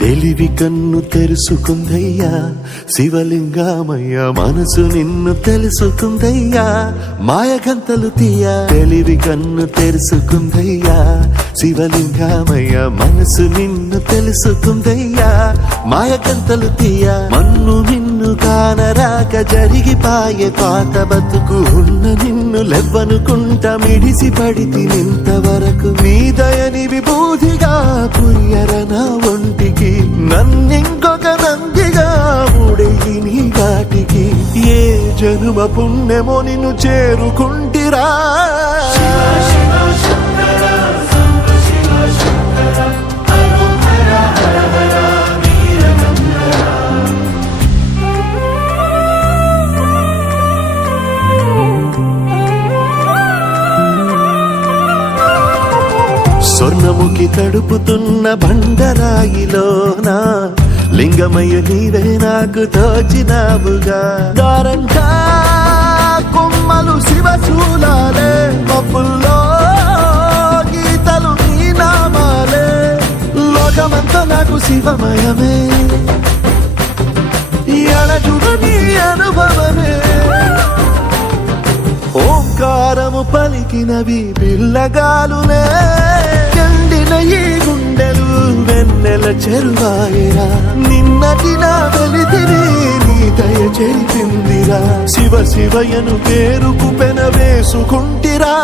తెలివి కన్ను తెరుసుకుందయ్యా శివలింగమయ్య, మనసు నిన్ను తెలుసుకుందయ్యా మాయగంతలు తీయ. తెలివి కన్ను తెరుసుకుందయ్యా శివలింగమయ్య, మనసు నిన్ను తెలుసుకుందయ్యా మాయగంతలు తీయ. మన్ను నిన్ను కానరాక జరిగిపాయే పాత బతుకు, ఉన్న నిన్ను లెవ్వనుకుంట మిడిసి పడితి నింతవరకు. నీ దయని విభూతిగా పుయ్యర నా ఒంటికి, నన్నింకొక నందిగా మూడెయ్యి నీ గాటికి. ఏ జనుమ పుణ్యమో నిన్ను చేరుకుంటిరా. స్వర్ణముఖి తడుపుతున్న బండరాయిలోనా లింగమయ్య నీవే నాకు తోచినావుగా. దారంగా కొమ్మలు శివశూలాలే, మబ్బుల్లో గీతలు నీ నామాలే. లోకమంతా నాకు శివమయమే, ఎడజుడ నీ అనుభవమే. ఓంకారము పలికినవి పిల్లగాలులే, ఎండిన ఈ గుండెలు వెన్నెల చెరువాయరా. నిన్నటి నా వెలితిని నీ దయ చెరిపిందిరా. శివ శివయను పేరుకు పెన వేసుకుంటిరా.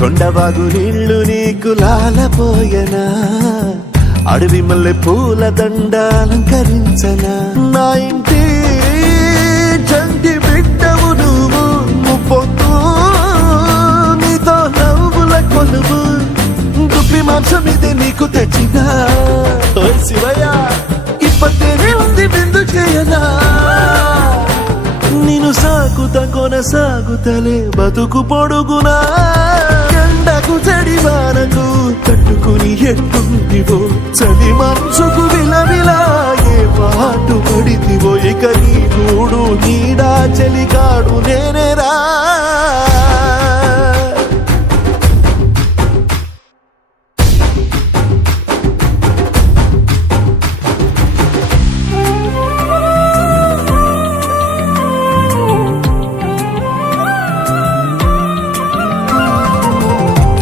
కొండవాగు నీళ్లు నీకు లాలపోయనా, అడవి మల్లె పూల దండ అలంకరించనా. నా ఇంటి చంటి బిడ్డవు నువ్వు, ముప్పొద్దు నీతో నవ్వుల కొలువు. దుప్పి మాంసం ఇది నీకు తెచ్చినా. ఓ శివయ్య ఇప్పటినే ఉంది బిందు చేయనా. నిన్ను సాగుత కొనసాగుతలే బతుకు పొడుగునా. ఎండకు చెడివానకు తట్టుకుని ఎట్టుంటివో, చలి మనసుకు విలవిలా ఏ పాటు పడితివో. ఇక నీ గూడు నీడా చెలికాడు నేనేరా.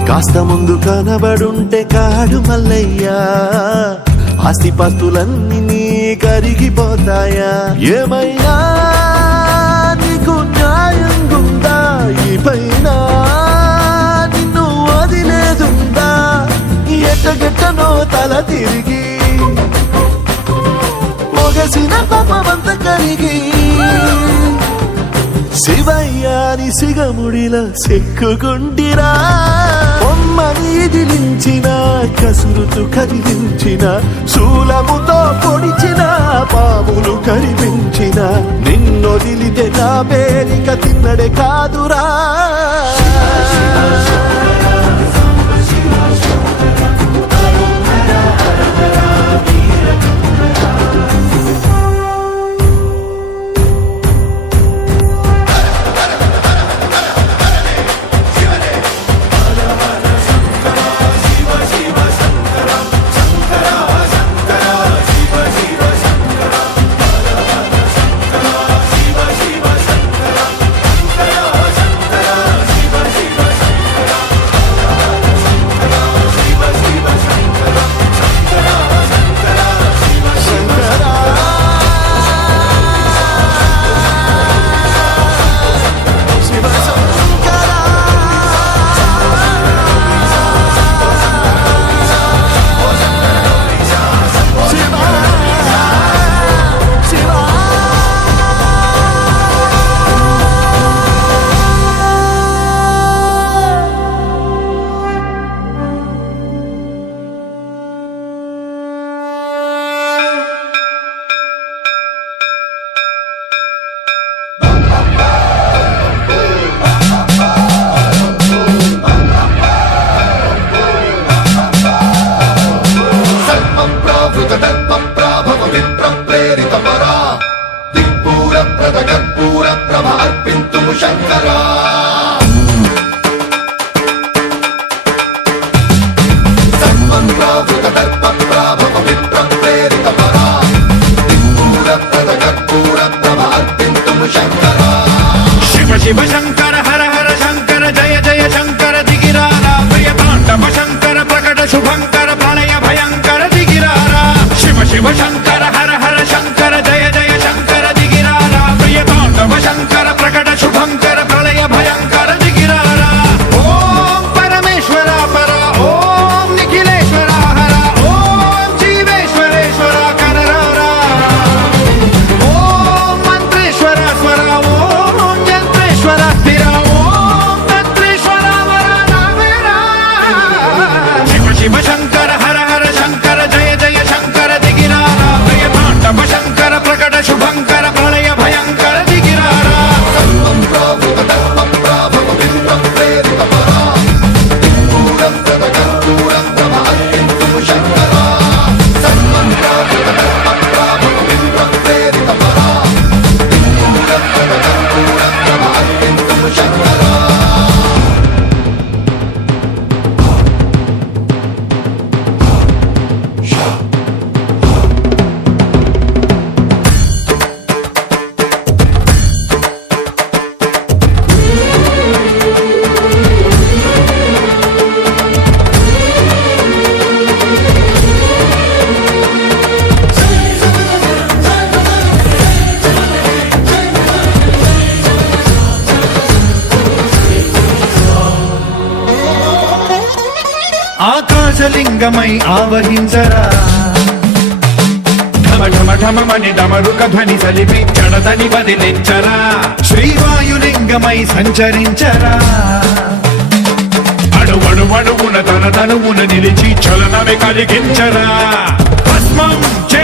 కాస్త ముందు కనబడుంటే కాడు మల్లయ్యా, ఆస్తిపాస్తులన్నీ నీ కరిగిపోతాయా. ఏమైనా నీకు న్యాయం గుందా, ఈ పైన నిన్ను వదిలేదుందా. ఎట్టగెట్టనో తల తిరిగి మొగసిన పాపమంత కరిగి. శివయ్యాని సిగముడిలా సిక్కుకుంటిరా. బొమ్మని దిలించిన కసురుతూ కదిలించిన, శూలముతో పొడిచిన పాములు కరిపించిన. నిన్నొదిలితే నా పేరిక తిన్నడే కాదురా. దర్పప్రాభవ విప్ర ప్రేరిత పరా దిక్పూర ప్రద కర్పూర ప్రభ అర్పింతుము శంకరా సన్మంత్రావృత దర్పప్రాభవ విప్ర ప్రేరిత పరా దిక్పూర ప్రద కర్పూర ప్రభ అర్పింతుము శంకరా శివ శివ శంకర హర హర శంకర జయ జయ శంకర దిగిరారా ప్రియ తాండవ శంకర ప్రకట శుభంకర ప్రళయ భయంకర దిగిరారా శివ శివ శంకర హర హర శంకర జయ జయ శంకర దిగిరారా ప్రియ తాండవ శంకర ప్రకట శుభంకర ప్రళయ భయంకర దిగిరారా ఓం పరమేశ్వర పర ఓం నిఖిలేశ్వర హర ఓం జీవేశ్వరేశ్వర కరరారా ఓం మంత్రేశ్వర స్వర ఓం యంత్రేశ్వర స్థిర ఓం తంత్రేశ్వర వర నావేరా శివ శివ శంకర హర హర శంకర జయ జయ శంకర దిగిరారా ప్రియ తాండవ శంకర ప్రకట శుభంకర ప్రళయ భయంకర దిగిరారా సన్మంత్రావృత దర్పప్రాభవ విప్ర ప్రేరిత పరా దిక్పూర ప్రద కర్పూర ప్రభ అర్పింతుము శంకరా సన్మంత్రావృత దర్పప్రాభవ విప్ర ప్రేరిత పరా దిక్పూర ప్రద కర్పూర ప్రభ అర్పింతుము శంకరా ఆకాశలింగమై ఆవహించరా ఢమ ఢమ ఢమమని డమరుక ధ్వని సలిపి జడదని వదిలించరా శ్రీవాయులింగమై సంచరించరా అణువణువున తన తనువున నిలిచి చలనమే కలిగించరా భస్మం చే